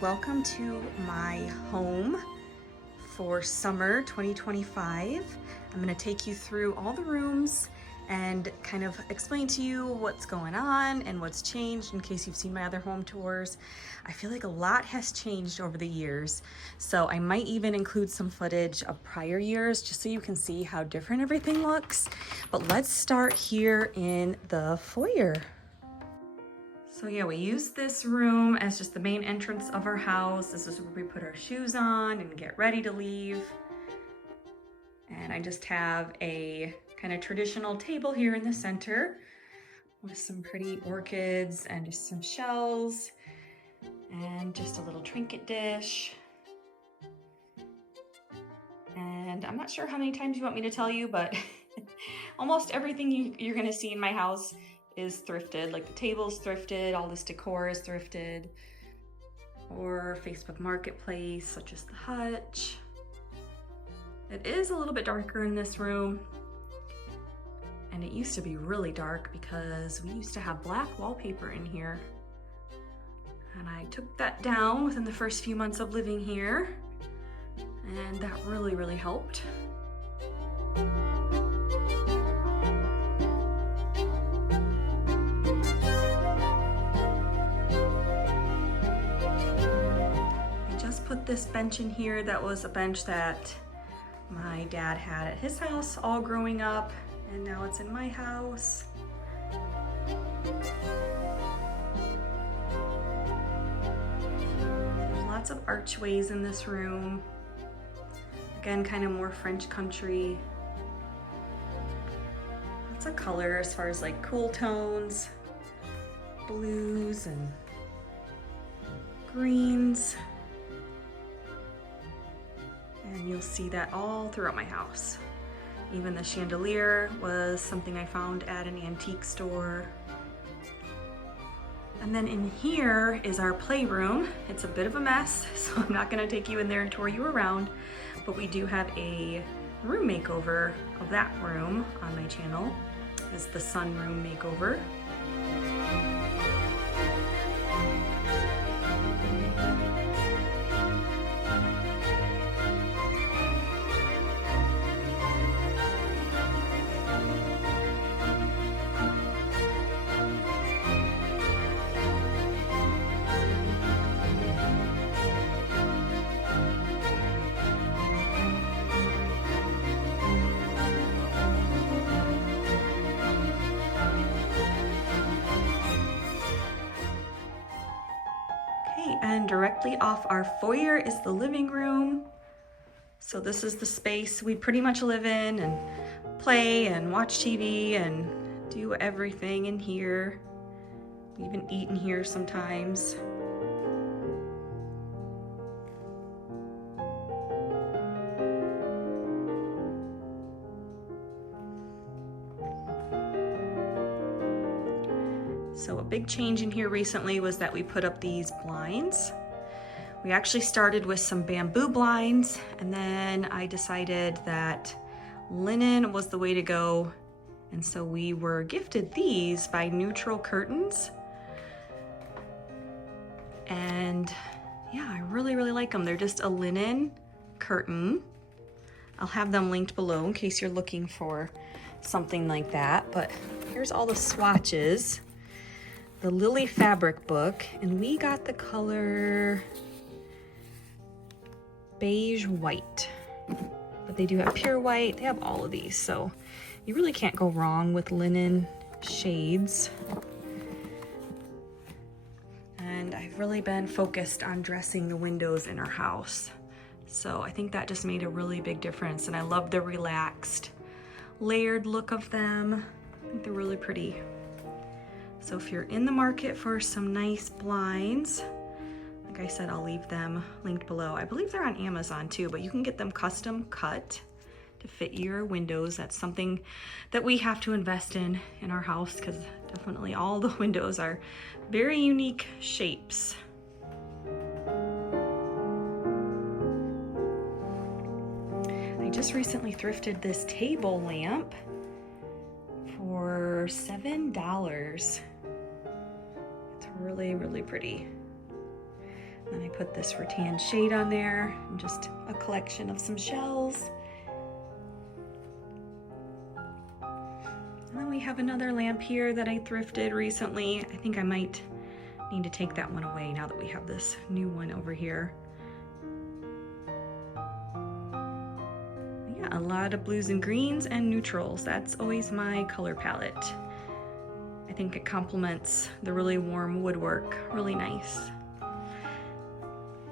welcome to my home for summer 2025. I'm gonna take you through all the rooms and kind of explain to you what's going on and what's changed in case you've seen my other home tours. I feel like a lot has changed over the years, so I might even include some footage of prior years just so you can see how different everything looks. But let's start here in the foyer. So yeah, we use this room as just the main entrance of our house. This is where we put our shoes on and get ready to leave. And I just have a kind of traditional table here in the center with some pretty orchids and just some shells and just a little trinket dish. And I'm not sure how many times you want me to tell you, but almost everything you're gonna see in my house is thrifted. Like the table's thrifted, all this decor is thrifted, or Facebook Marketplace, such as the hutch. It is a little bit darker in this room, and it used to be really dark because we used to have black wallpaper in here. And I took that down within the first few months of living here, and that really helped. Put this bench in here. That was a bench that my dad had at his house all growing up, and now it's in my house. There's lots of archways in this room. Again, kind of more French country. Lots of color as far as like cool tones, blues and greens. And you'll see that all throughout my house. Even the chandelier was something I found at an antique store. And then in here is our playroom. It's a bit of a mess, so I'm not gonna take you in there and tour you around, but we do have a room makeover of that room on my channel. It's the sunroom makeover. And directly off our foyer is the living room. So this is the space we pretty much live in and play and watch TV and do everything in here. We even eat in here sometimes. So a big change in here recently was that we put up these blinds. We actually started with some bamboo blinds, and then I decided that linen was the way to go. And so we were gifted these by Neutral Curtains. And yeah, I really like them. They're just a linen curtain. I'll have them linked below in case you're looking for something like that. But here's all the swatches. The Lily fabric book, and we got the color beige white, but they do have pure white. They have all of these, so you really can't go wrong with linen shades. And I've really been focused on dressing the windows in our house, so I think that just made a really big difference. And I love the relaxed layered look of them. I think they're really pretty. So if you're in the market for some nice blinds, like I said, I'll leave them linked below. I believe they're on Amazon too, but you can get them custom cut to fit your windows. That's something that we have to invest in our house, because definitely all the windows are very unique shapes. I just recently thrifted this table lamp for $7. It's really pretty. And I put this rattan shade on there and just a collection of some shells. And then we have another lamp here that I thrifted recently. I think I might need to take that one away now that we have this new one over here. Yeah, a lot of blues and greens and neutrals. That's always my color palette. I think it complements the really warm woodwork really nice.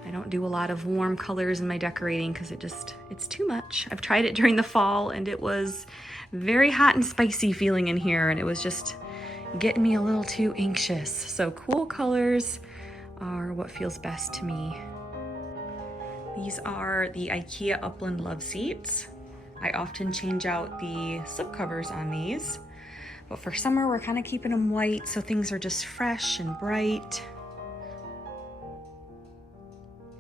I don't do a lot of warm colors in my decorating because it's too much. I've tried it during the fall and it was very hot and spicy feeling in here, and it was just getting me a little too anxious. So cool colors are what feels best to me. These are the IKEA Upland Love Seats. I often change out the slipcovers on these, but for summer we're kind of keeping them white so things are just fresh and bright.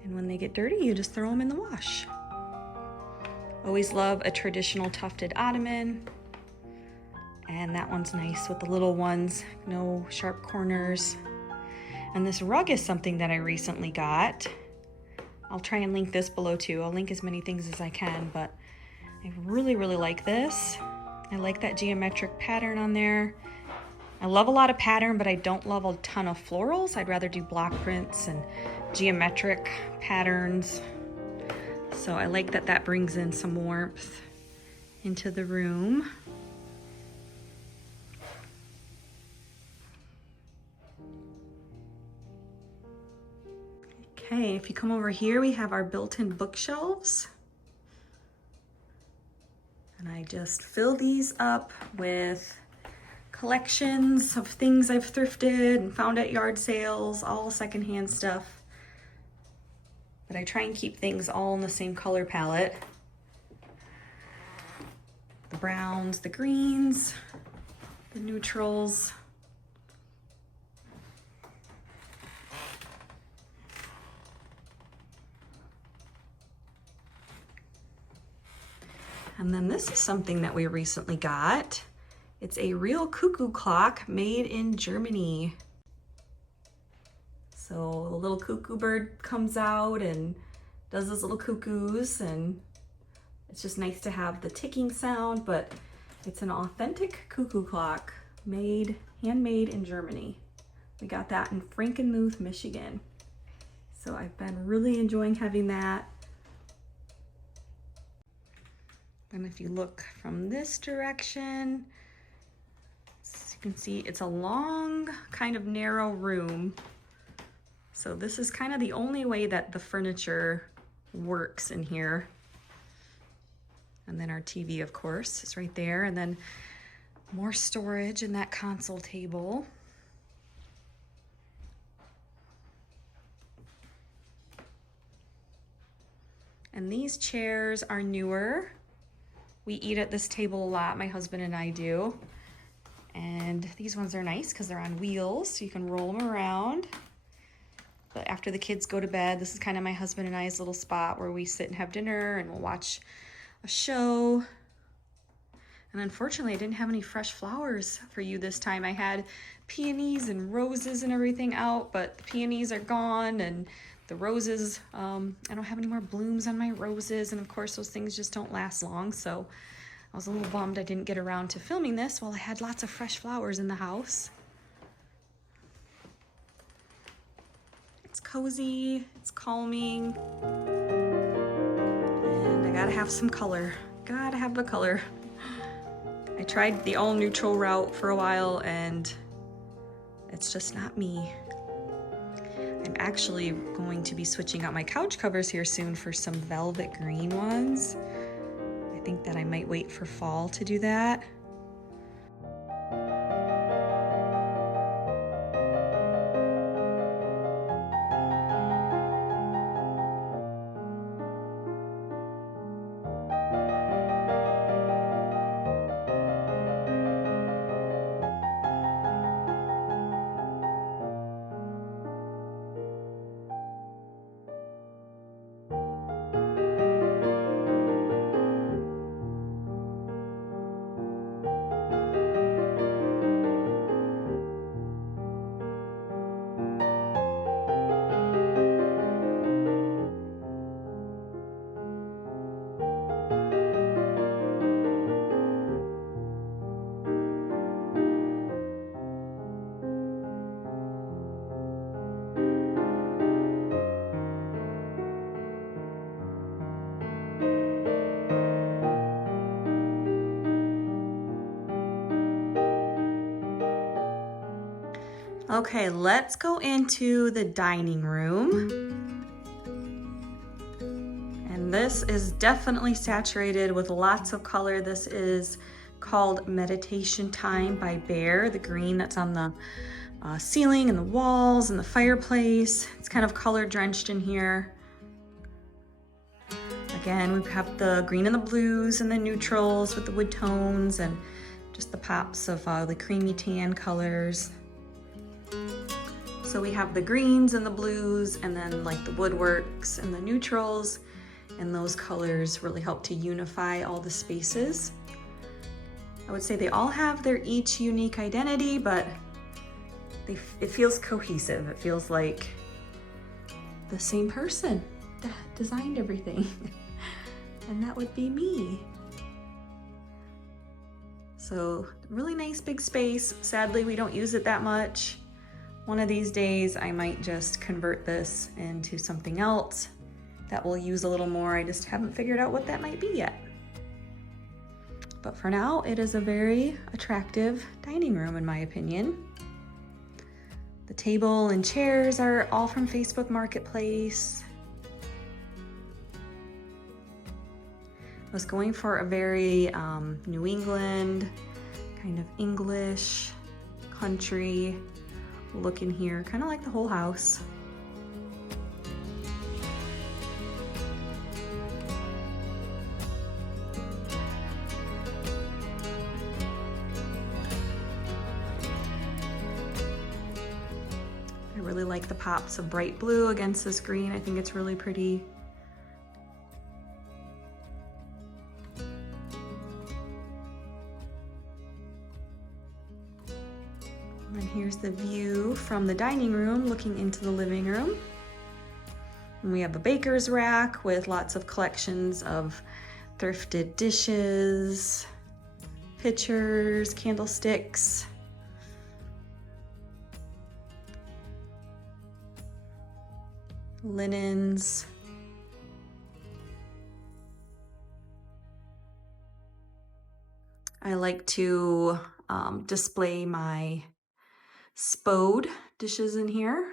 And when they get dirty, you just throw them in the wash. Always love a traditional tufted ottoman. And that one's nice with the little ones, no sharp corners. And this rug is something that I recently got. I'll try and link this below too. I'll link as many things as I can, but I really, really like this. I like that geometric pattern on there. I love a lot of pattern, but I don't love a ton of florals. I'd rather do block prints and geometric patterns. So I like that that brings in some warmth into the room. Okay, if you come over here, we have our built-in bookshelves. And I just fill these up with collections of things I've thrifted and found at yard sales, all secondhand stuff. But I try and keep things all in the same color palette. The browns, the greens, the neutrals. And then this is something that we recently got. It's a real cuckoo clock made in Germany. So the little cuckoo bird comes out and does those little cuckoos, and it's just nice to have the ticking sound, but it's an authentic cuckoo clock handmade in Germany. We got that in Frankenmuth, Michigan. So I've been really enjoying having that. And if you look from this direction, as you can see, it's a long, kind of narrow room. So this is kind of the only way that the furniture works in here. And then our TV, of course, is right there. And then more storage in that console table. And these chairs are newer. We eat at this table a lot, my husband and I do. And these ones are nice because they're on wheels, so you can roll them around. But after the kids go to bed, this is kind of my husband and I's little spot where we sit and have dinner and we'll watch a show. And unfortunately, I didn't have any fresh flowers for you this time. I had peonies and roses and everything out, but the peonies are gone, and the roses, I don't have any more blooms on my roses, and of course those things just don't last long, so I was a little bummed I didn't get around to filming this while I had lots of fresh flowers in the house. It's cozy, it's calming, and I gotta have some color. Gotta have the color. I tried the all neutral route for a while and it's just not me. I'm actually going to be switching out my couch covers here soon for some velvet green ones. I think that I might wait for fall to do that. Okay, let's go into the dining room. And this is definitely saturated with lots of color. This is called Meditation Time by Bear, the green that's on the ceiling and the walls and the fireplace. It's kind of color drenched in here. Again, we have the green and the blues and the neutrals with the wood tones and just the pops of the creamy tan colors. So we have the greens and the blues and then like the woodworks and the neutrals, and those colors really help to unify all the spaces. I would say they all have their each unique identity, but it feels cohesive. It feels like the same person that designed everything. And that would be me. So really nice big space. Sadly, we don't use it that much. One of these days, I might just convert this into something else that we'll use a little more. I just haven't figured out what that might be yet. But for now, it is a very attractive dining room in my opinion. The table and chairs are all from Facebook Marketplace. I was going for a very New England, kind of English, country look in here, kind of like the whole house. I really like the pops of bright blue against this green. I think it's really pretty. And here's the view from the dining room looking into the living room. And we have a baker's rack with lots of collections of thrifted dishes, pitchers, candlesticks. Linens. I like to display my spode dishes in here.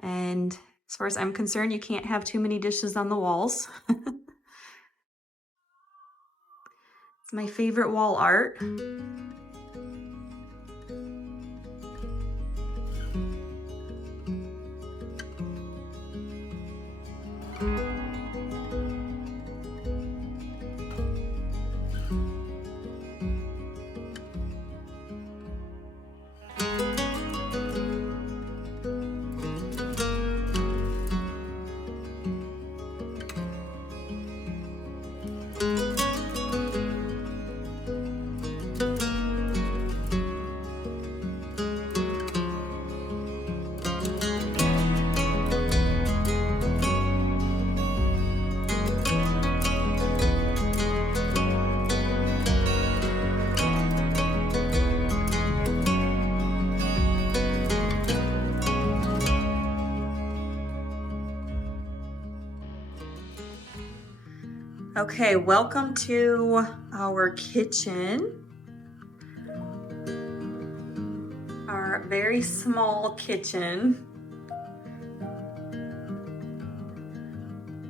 And as far as I'm concerned, you can't have too many dishes on the walls. It's my favorite wall art. Okay, welcome to our kitchen. Our very small kitchen.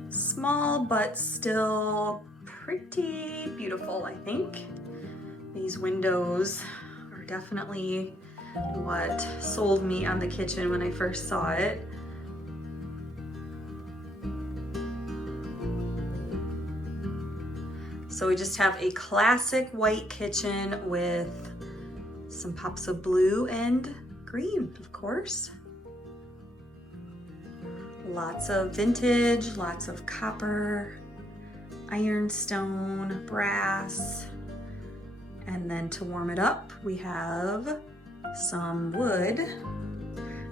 Small, but still pretty beautiful, I think. These windows are definitely what sold me on the kitchen when I first saw it. So we just have a classic white kitchen with some pops of blue and green, of course. Lots of vintage, lots of copper, ironstone, brass. And then to warm it up, we have some wood,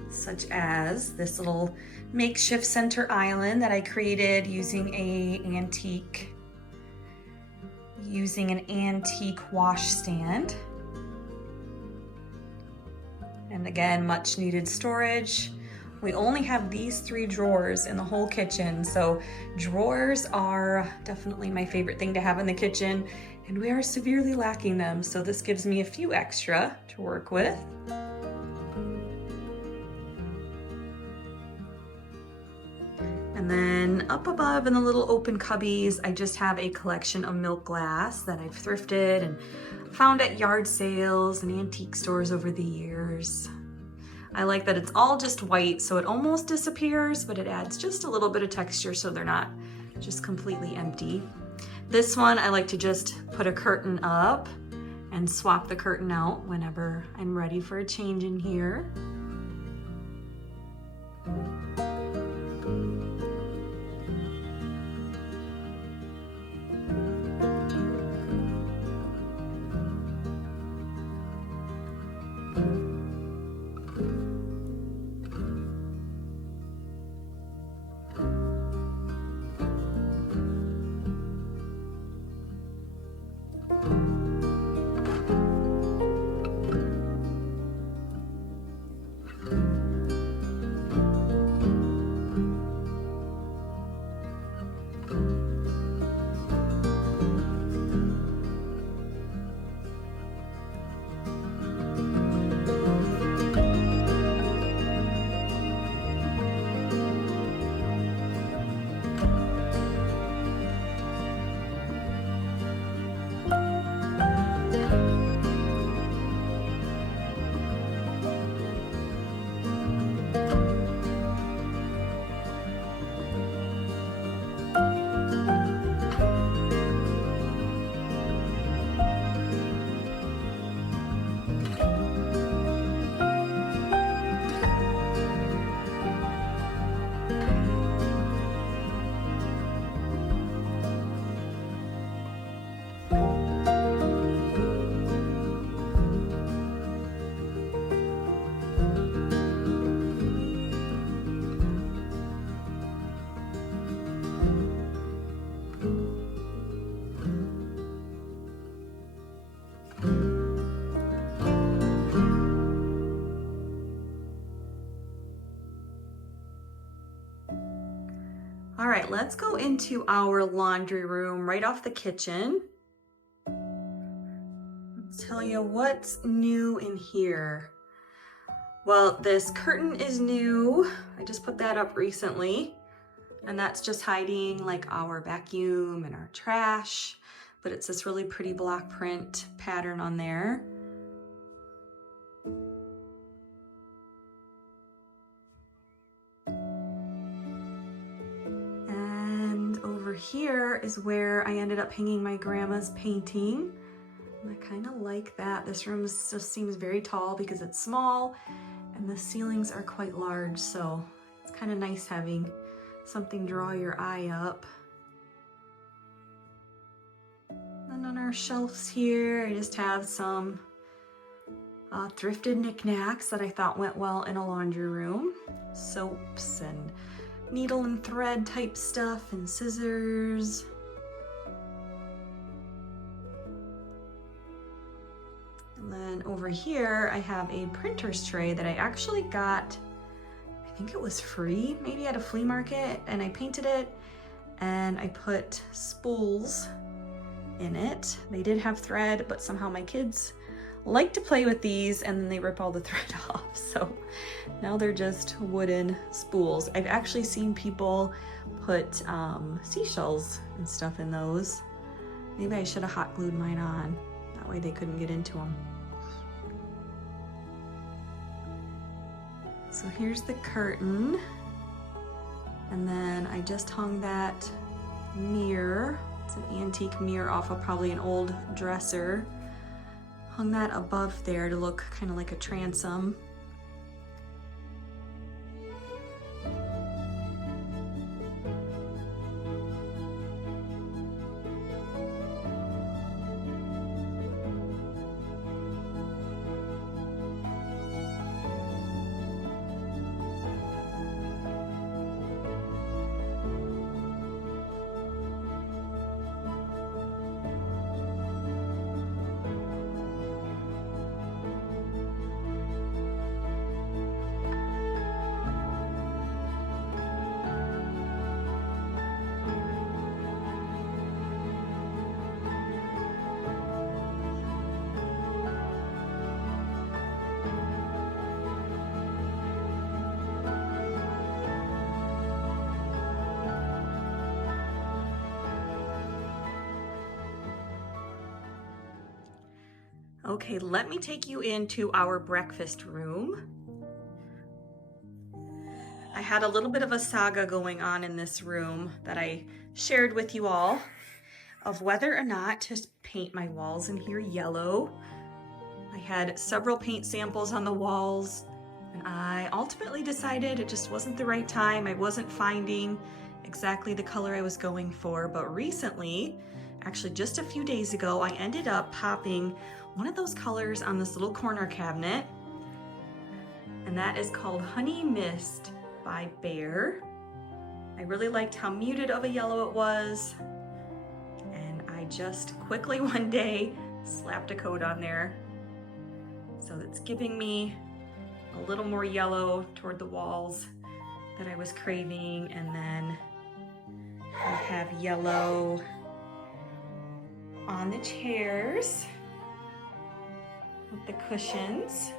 such as this little makeshift center island that I created using an antique wash stand. And again, much needed storage. We only have these 3 drawers in the whole kitchen, so drawers are definitely my favorite thing to have in the kitchen, and we are severely lacking them, so this gives me a few extra to work with. And then up above in the little open cubbies, I just have a collection of milk glass that I've thrifted and found at yard sales and antique stores over the years. I like that it's all just white, so it almost disappears, but it adds just a little bit of texture so they're not just completely empty. This one, I like to just put a curtain up and swap the curtain out whenever I'm ready for a change in here. All right, let's go into our laundry room right off the kitchen. Let's tell you what's new in here. Well, this curtain is new. I just put that up recently, and that's just hiding like our vacuum and our trash, but it's this really pretty block print pattern on there. Here is where I ended up hanging my grandma's painting. And I kind of like that. This room just seems very tall because it's small and the ceilings are quite large, so it's kind of nice having something draw your eye up. And on our shelves here, I just have some thrifted knickknacks that I thought went well in a laundry room. Soaps and needle and thread type stuff and scissors. And then over here I have a printer's tray that I actually got, I think it was free, maybe at a flea market, and I painted it and I put spools in it. They did have thread, but somehow my kids like to play with these and then they rip all the thread off. So now they're just wooden spools. I've actually seen people put seashells and stuff in those. Maybe I should have hot glued mine on. That way they couldn't get into them. So here's the curtain. And then I just hung that mirror. It's an antique mirror off of probably an old dresser. Hung that above there to look kind of like a transom. Okay, let me take you into our breakfast room. I had a little bit of a saga going on in this room that I shared with you all of whether or not to paint my walls in here yellow. I had several paint samples on the walls, and I ultimately decided it just wasn't the right time. I wasn't finding exactly the color I was going for, but recently, actually just a few days ago, I ended up popping one of those colors on this little corner cabinet, and that is called Honey Mist by Bear. I really liked how muted of a yellow it was, and I just quickly one day slapped a coat on there. So it's giving me a little more yellow toward the walls that I was craving, and then we have yellow on the chairs with the cushions.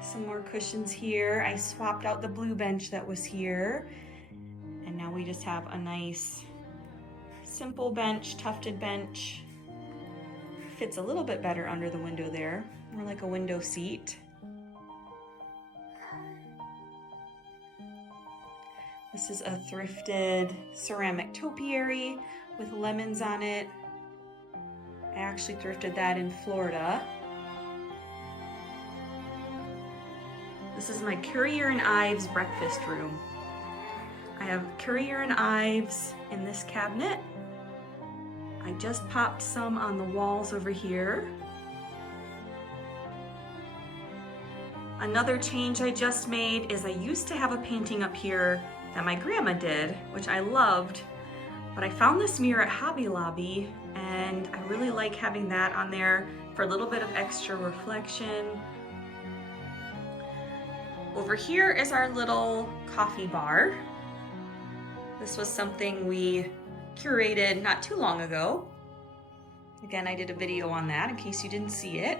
Some more cushions here. I swapped out the blue bench that was here, and now we just have a nice simple bench, tufted bench. Fits a little bit better under the window there, more like a window seat. This is a thrifted ceramic topiary with lemons on it. I actually thrifted that in Florida. This is my Currier and Ives breakfast room. I have Currier and Ives in this cabinet. I just popped some on the walls over here. Another change I just made is I used to have a painting up here that my grandma did, which I loved, but I found this mirror at Hobby Lobby, and I really like having that on there for a little bit of extra reflection. Over here is our little coffee bar. This was something we curated not too long ago. Again, I did a video on that in case you didn't see it.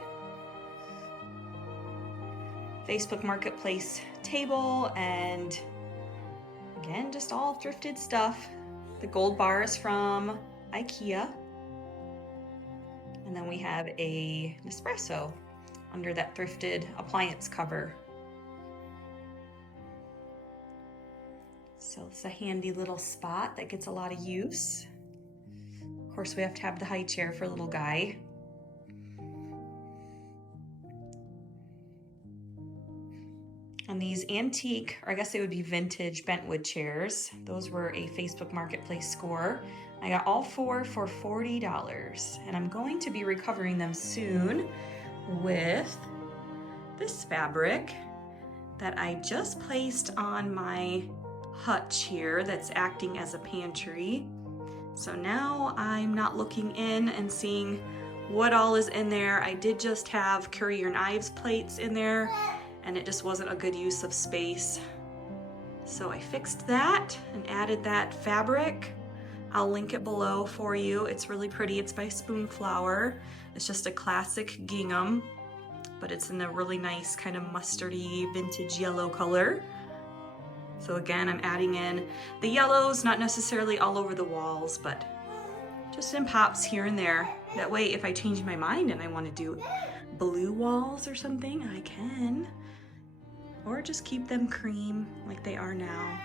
Facebook Marketplace table, and again, just all thrifted stuff. The gold bar is from IKEA. And then we have an espresso under that thrifted appliance cover. So it's a handy little spot that gets a lot of use. Of course, we have to have the high chair for little guy. And these antique, or I guess they would be vintage bentwood chairs, those were a Facebook Marketplace score. I got all four for $40, and I'm going to be recovering them soon with this fabric that I just placed on my hutch here that's acting as a pantry. So now I'm not looking in and seeing what all is in there. I did just have Currier and Ives plates in there, and it just wasn't a good use of space. So I fixed that and added that fabric. I'll link it below for you. It's really pretty. It's by Spoonflower. It's just a classic gingham, but it's in a really nice kind of mustardy vintage yellow color. So again, I'm adding in the yellows, not necessarily all over the walls, but just in pops here and there. That way, if I change my mind and I want to do blue walls or something, I can. Or just keep them cream like they are now.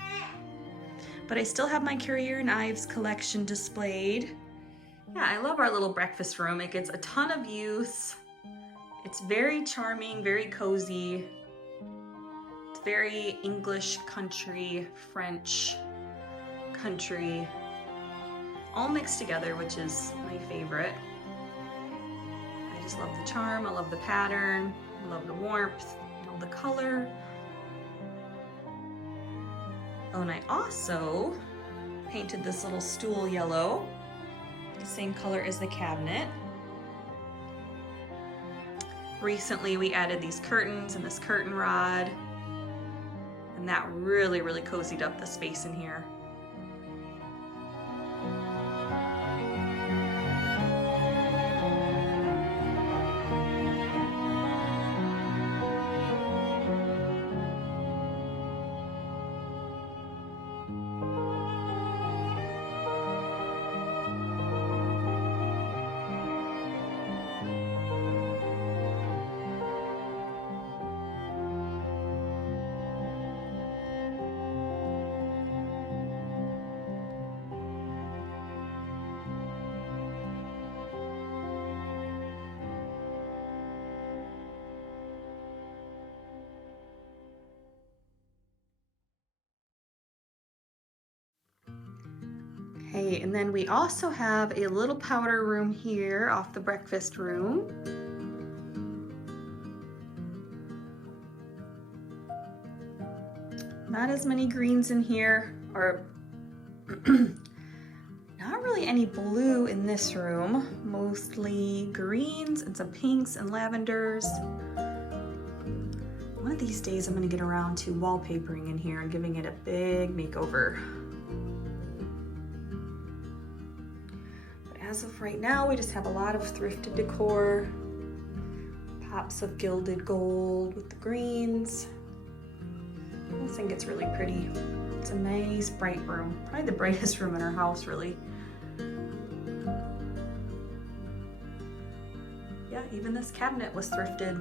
But I still have my Currier and Ives collection displayed. Yeah, I love our little breakfast room. It gets a ton of use. It's very charming, very cozy. It's very English country, French country, all mixed together, which is my favorite. I just love the charm, I love the pattern, I love the warmth, I love the color. Oh, and I also painted this little stool yellow, the same color as the cabinet. Recently we added these curtains and this curtain rod, and that really, really cozied up the space in here. right, and then we also have a little powder room here off the breakfast room. Not as many greens in here, or not really any blue in this room. Mostly greens and some pinks and lavenders. One of these days I'm gonna get around to wallpapering in here and giving it a big makeover. But as of right now, we just have a lot of thrifted decor. Pops of gilded gold with the greens. I think it's really pretty. It's a nice bright room. Probably the brightest room in our house, really. Yeah, even this cabinet was thrifted.